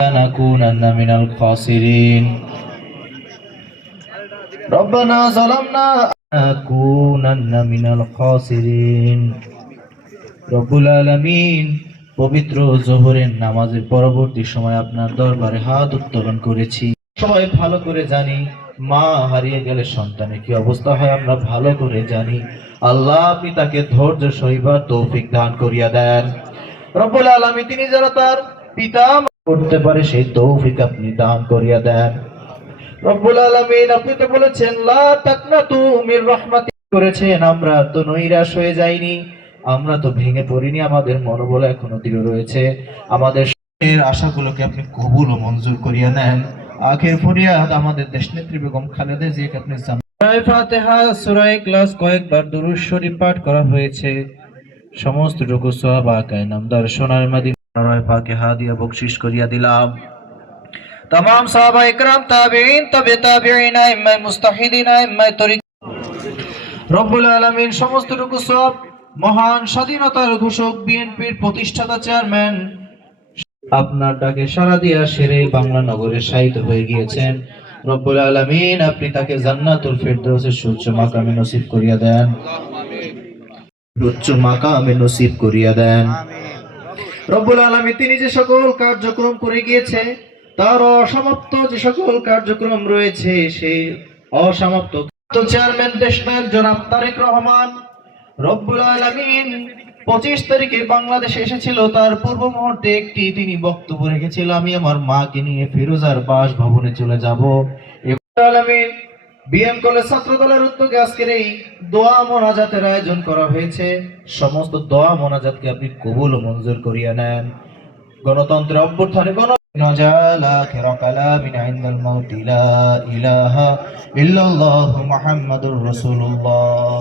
لنكونن من الخاسرين ربنا ظلمنا لنكونن من الخاسرين রব্বুল আলামিন পবিত্র যোহরের নামাজের পরবর্তী সময় আপনার দরবারে হাত উত্তোলন করেছি। সবাই ভালো করে জানি মা হারিয়ে গেলে সন্তানের কি অবস্থা হয় আমরা ভালো করে জানি। আল্লাহ আপনি তাকে ধৈর্য সহিবার তৌফিক দান করিয়া দেন। রব্বুল আলামিন তিনি যারা তার পিতা করতে পারে সেই তৌফিক আপনি দান করিয়া দেন। রব্বুল আলামিন আপনি তো বলেছেন লা তাকনাতু মির রাহমাতি করেছেন, আমরা তো নৈরাশ হয়ে যাইনি, আমরা তো ভেঙে পড়িনি, আমাদের মনোবল এখনো দৃঢ় রয়েছে। আমাদের আশাগুলোকে আপনি কবুল ও মঞ্জুর করিয়া নেন। আখির ফরিয়াদ আমাদের দেশনেত্রী বেগম খালেদা জিয়াকে আপনি সূরা ফাতিহা সূরা ইখলাস কয়েকবার দুরূদ শরীফ পাঠ করা হয়েছে। সমস্ত টুকু সওয়াব আকায়ে নামদার সোনার মদিনায় পাকে হাদিয়া বকশিশ করিয়া দিলাম। तमाम साहबा इकराम ताबीन तबे ताबीन इम्मा मुस्ताहिदीन इम्मा तरिक রব্বুল আলামিন সমস্তটুকু সওয়াব মহান স্বাধীনতার ঘোষক বিএনপির প্রতিষ্ঠাতা চেয়ারম্যান আপনার ডাকে সাড়া দিয়া সেরে বাংলা নগরে শায়িত হয়ে গিয়েছেন। রব্বুল আলামিন আপনি তাকে জান্নাতুল ফিরদাউসের সুউচ্চ মাকামে নসিব করিয়া দেন, উচ্চ মাকামে নসিব করিয়া দেন। রব্বুল আলামিন তিনি যে সকল কার্যক্রম করে গিয়েছে তার অসমাপ্ত যে সকল কার্যক্রম রয়েছে সেই অসমাপ্ত চেয়ারম্যান দেশনায়ক জনাব তারেক রহমান রব্বুল আলামিন 25 তারিখে বাংলাদেশে এসেছিল, তার পূর্ব মুহূর্তে একটি তিনি বক্তব্য রেখেছিল আমি আমার মাকে নিয়ে ফিরোজার বাসভবনে চলে যাব। রব্বুল আলামিন বিএম কলেজ ছাত্র দলের উদ্যোগে আজকের এই দোয়া মোনাজাতের আয়োজন করা হয়েছে। সমস্ত দোয়া মোনাজাতকে আপনি কবুল ও মঞ্জুর করিয়া নেন। গণতন্ত্রের অভ্যুত্থানে نجعل آخر كلامنا عند الموت لا إله إلا الله محمد رسول الله